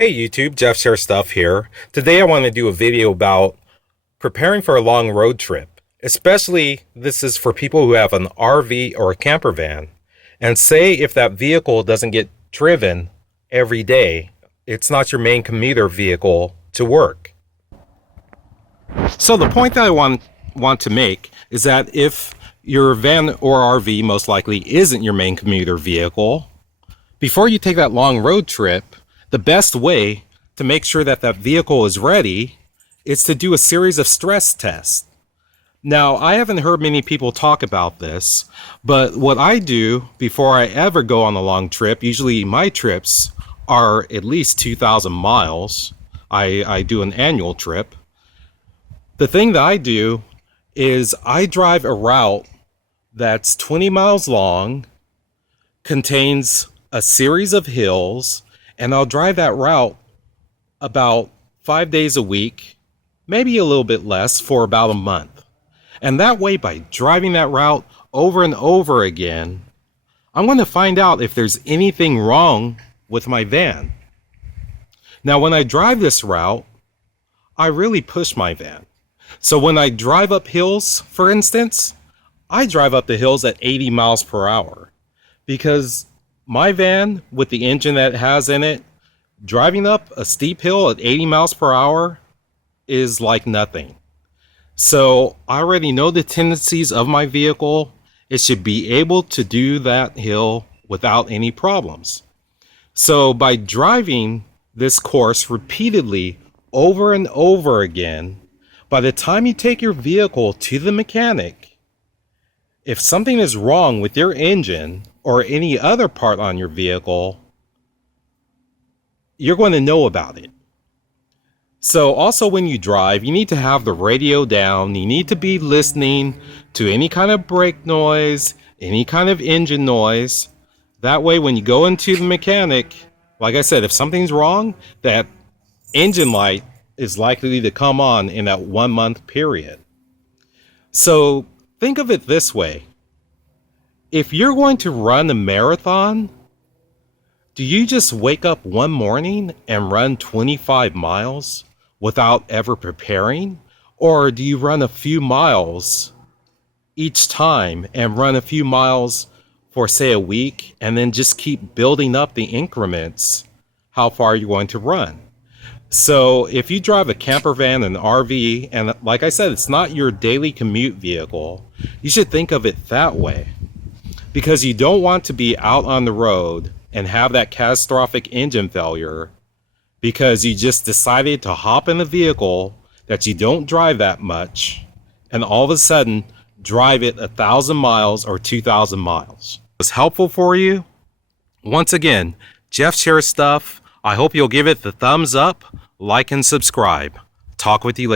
Hey YouTube, Jeff Share Stuff here. Today I want to do a video about preparing for a long road trip. Especially this is for people who have an RV or a camper van. And say if that vehicle doesn't get driven every day, it's not your main commuter vehicle to work. So the point that I want to make is that if your van or RV most likely isn't your main commuter vehicle, before you take that long road trip, the best way to make sure that that vehicle is ready is to do a series of stress tests. Now, I haven't heard many people talk about this, but what I do before I ever go on a long trip, usually my trips are at least 2,000 miles. I do an annual trip. The thing that I do is I drive a route that's 20 miles long, contains a series of hills, and I'll drive that route about 5 days a week, maybe a little bit less, for about a month. And that way, by driving that route over and over again, I'm going to find out if there's anything wrong with my van. Now, when I drive this route, I really push my van. So when I drive up hills, for instance, I drive up the hills at 80 miles per hour because my van, with the engine that it has in it, driving up a steep hill at 80 miles per hour is like nothing. So I already know the tendencies of my vehicle. It should be able to do that hill without any problems. So by driving this course repeatedly over and over again, by the time you take your vehicle to the mechanic, if something is wrong with your engine or any other part on your vehicle, you're going to know about it. So also when you drive, you need to have the radio down. You need to be listening to any kind of brake noise, any kind of engine noise. That way when you go into the mechanic, like I said, if something's wrong, that engine light is likely to come on in that 1 month period. So think of it this way. If you're going to run a marathon, do you just wake up one morning and run 25 miles without ever preparing? Or do you run a few miles each time and run a few miles for, say, a week, and then just keep building up the increments how far you're going to run? So if you drive a camper van, an RV, and like I said, it's not your daily commute vehicle, you should think of it that way. Because you don't want to be out on the road and have that catastrophic engine failure because you just decided to hop in a vehicle that you don't drive that much and all of a sudden drive it 1,000 miles or 2,000 miles. Was helpful for you? Once again, Jeff Shares Stuff. I hope you'll give it the thumbs up, like, and subscribe. Talk with you later.